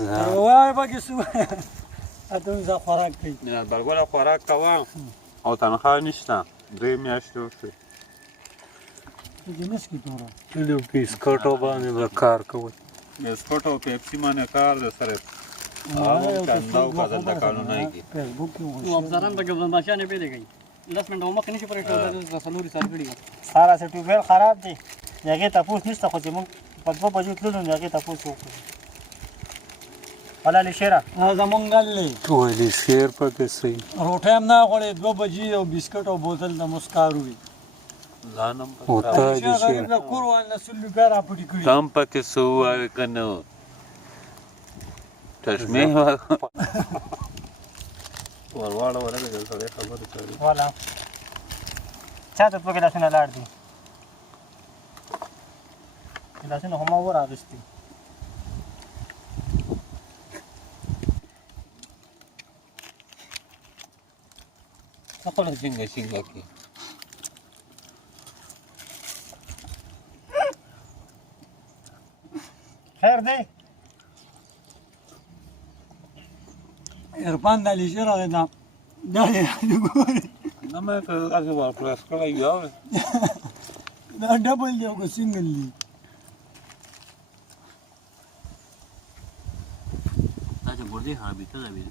وای پکې څه اته زه خوراک کوي برګوله خوراک کوه او تنخواه نشته 2 میاشتې وشوې دې نسکي تورو د بسکټو باندې به کار کوئ بسکټ او پیپسي باندې کار د سره هغه چنداو کا دلته قانون نه کی فیسبوک کې نو افسران به ګوند بادشاہ نه پیلې گئی 10 منټه مخ نشي پرې ټول د سلوري سال کړی سارا سه ټوبل خراب دي هغه تاسو نشته خو چې موږ په 2 بجې تللو نو هغه تاسو وکړو ولا لشيره زمونږ غلې ټولې شیر پکې سي روټه هم نه غوړې 2 بجې او بسکټ او بوتل د مسکارو وي لا نمبر وته دي شیر د کور وانه سلو پیرا پټی کړی تم پکې سو وای کنه تشمیه ورواړه ورته د سړی خبرې کوي والا چا ته پکې لاسونه لاړ دي لاسونه هم اور اغستي خپل څنګه کی خیر دی ارفان د لشيره دا دا نه مې هغه ور پرس کړی یو دا ډبل دی او سنگل دی دا چې ګردي خرابې ته دی